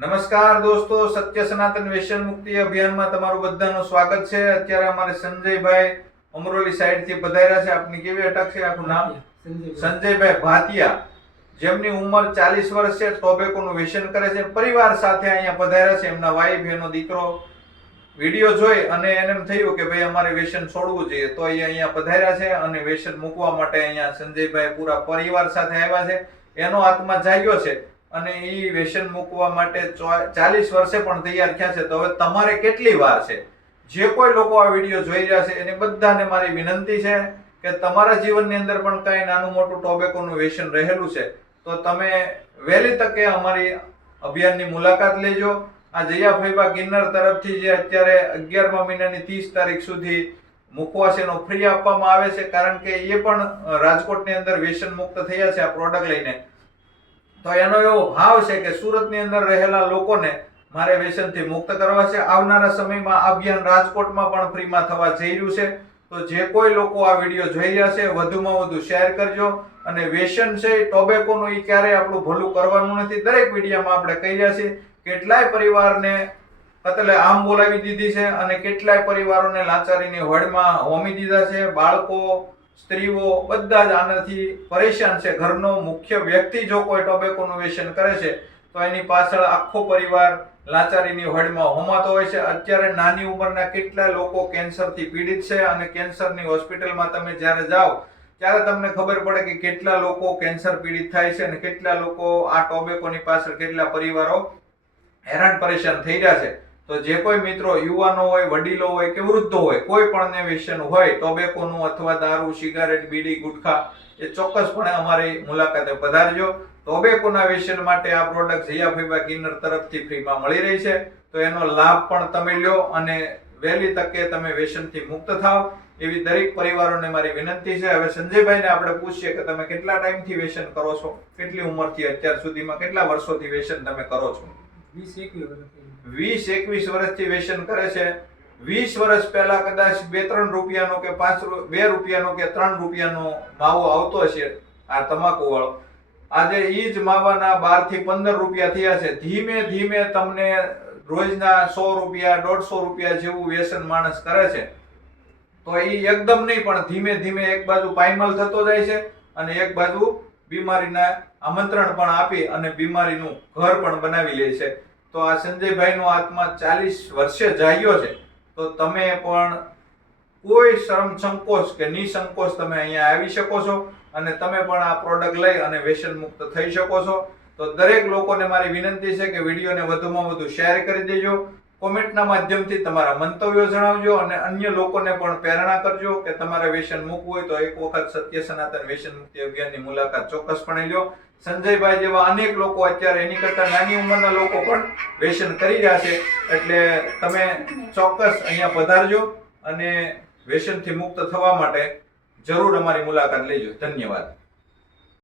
નમસ્કાર દોસ્તો, સત્ય સનાતન વ્યસન મુક્તિ અભિયાનમાં તમારું બધાનું સ્વાગત છે. અત્યારે અમારે સંજયભાઈ અમરોલી સાઈડથી પધાર્યા છે. આપની કેવી અટક છે? આખું નામ? સંજયભાઈ ભાતિયા જેમની ઉંમર ચાલીસ વર્ષ છે, ટોબેકોનું વેસન કરે છે. પરિવાર સાથે અહીંયા પધાર્યા છે. એમના વાઈફ એનો દીકરો. વીડિયો જોઈ અને એને એમ થયું કે ભાઈ અમારે વેસન છોડવું જોઈએ તો એ અહીંયા પધાર્યા છે અને વેસન મૂકવા માટે અહીંયા સંજયભાઈ પૂરા પરિવાર સાથે આવ્યા છે. એનો આત્મા જાગ્યો છે. અને એ વ્યસન મૂકવા માટે ચાલીસ વર્ષે પણ તૈયાર થયા છે. તો હવે તમારે કેટલી વાર છે? જે કોઈ લોકો આ વીડિયો જોઈ રહ્યા છે, એને બધાને મારી વિનંતી છે કે તમારા જીવનની અંદર પણ કઈ નાનું મોટું ટોબેકોનું વ્યસન રહેલું છે, તો તમે વહેલી તકે અમારી અભિયાનની મુલાકાત લેજો. આ જયાભાઈબા કિન્નર તરફથી જે અત્યારે અગિયારમા મહિનાની ત્રીસ તારીખ સુધી મુખવાસીનો ફ્રી આપવામાં આવે છે, કારણ કે એ પણ રાજકોટની અંદર વ્યસન મુક્ત થયા છે આ પ્રોડક્ટ લઈને. તો એનો એવો ભાવ છે કે સુરતની અંદર રહેલા લોકોને મારે વ્યસનથી મુક્ત કરવા છે. આવનારા સમયમાં આ અભિયાન રાજકોટમાં પણ ફ્રીમાં થવા જઈ રહ્યું છે. તો જે કોઈ લોકો આ વીડિયો જોઈ રહ્યા છે, વધુમાં વધુ શેર કરજો. અને વ્યસન છે ટોબેકોનું એ ક્યારેય આપણું ભલું કરવાનું નથી. દરેક વિડીયોમાં આપણે કહી રહ્યા છીએ, કેટલાય પરિવારને એટલે આમ બોલાવી દીધી છે અને કેટલાય પરિવારોને લાચારીની હોડમાં હોમી દીધા છે. બાળકો સ્ત્રીઓ બધા જ આનાથી પરેશાન છે. ઘરનો મુખ્ય વ્યક્તિ જો કોઈ ટોબેકોનું વ્યસન કરે છે, તો એની પાછળ આખો પરિવાર લાચારીની હોડમાં હોમાતો હોય છે. અત્યારે નાની ઉંમરના કેટલા લોકો કેન્સરથી પીડિત છે અને કેન્સરની હોસ્પિટલમાં તમે જ્યારે જાઓ, ત્યારે તમને ખબર પડે કે કેટલા લોકો કેન્સર પીડિત થાય છે અને કેટલા લોકો આ ટોબેકોની પાછળ કેટલા પરિવારો હેરાન પરેશાન થઈ રહ્યા છે. તો જે કોઈ મિત્રો યુવાનો હોય, વડીલો હોય કે વૃદ્ધો હોય, કોઈ પણ ને વ્યસન હોય ટોબેકોનું અથવા દારૂ સિગારેટ બીડી, ગુટખા, એ ચોક્કસપણે અમારી મુલાકાતે પધારજો. ટોબેકોના વ્યસન માટે આ પ્રોડક્ટ જયાફીબા કિન્નર તરફથી ફ્રીમાં મળી રહી છે. તો એનો લાભ પણ તમે લ્યો અને વહેલી તકે તમે વ્યસનથી મુક્ત થાવ. એવી દરેક પરિવારોને મારી વિનંતી છે. હવે સંજયભાઈને આપણે પૂછીએ કે તમે કેટલા ટાઈમથી વ્યસન કરો છો? કેટલી ઉંમરથી અત્યાર સુધીમાં કેટલા વર્ષોથી વ્યસન તમે કરો છો? વીસ એકવીસ વર્ષથી વ્યસન કરે છે. વીસ વર્ષ પહેલા કદાચ બે, ત્રણ રૂપિયાનો કે પાંચ બે રૂપિયાનો કે ત્રણ રૂપિયાનો માવો આવતો હશે, આ તમાકુ વાળો. આજે એ જ માવાના બારથી પંદર રૂપિયા થયા છે. ધીમે ધીમે તમને રોજના સો રૂપિયા, દોઢસો રૂપિયા જેવું વ્યસન માણસ કરે છે. તો એ એકદમ નહીં, પણ ધીમે ધીમે એક બાજુ પાયમલ થતો જાય છે અને એક બાજુ બીમારીના આમંત્રણ પણ આપી અને બીમારીનું ઘર પણ બનાવી લે છે. તો આ સંજયભાઈનો આત્મા ચાલીસ વર્ષે જાગ્યો છે. તો તમે પણ કોઈ શરમ સંકોચ કે નિસંકોચ તમે અહીંયા આવી શકો છો અને તમે પણ આ પ્રોડક્ટ લઈ અને વ્યસન મુક્ત થઈ શકો છો. તો દરેક લોકોને મારી વિનંતી છે કે વિડીયોને વધુમાં વધુ શેર કરી દેજો. કોમેન્ટના માધ્યમથી તમારા મંતવ્યો જણાવજો અને અન્ય લોકોને પણ પ્રેરણા કરજો કે તમારે વ્યસન મૂકવું હોય તો એક વખત સત્ય સનાતન વ્યસન મુક્તિ અભિયાનની મુલાકાત ચોક્કસપણે લો સંજયભાઈ જેવા અનેક લોકો અત્યારે એની કરતા નાની ઉંમરના લોકો પણ વ્યસન કરી રહ્યા છે. એટલે તમે ચોક્કસ અહીંયા પધારજો અને વ્યસનથી મુક્ત થવા માટે જરૂર અમારી મુલાકાત લેજો. ધન્યવાદ.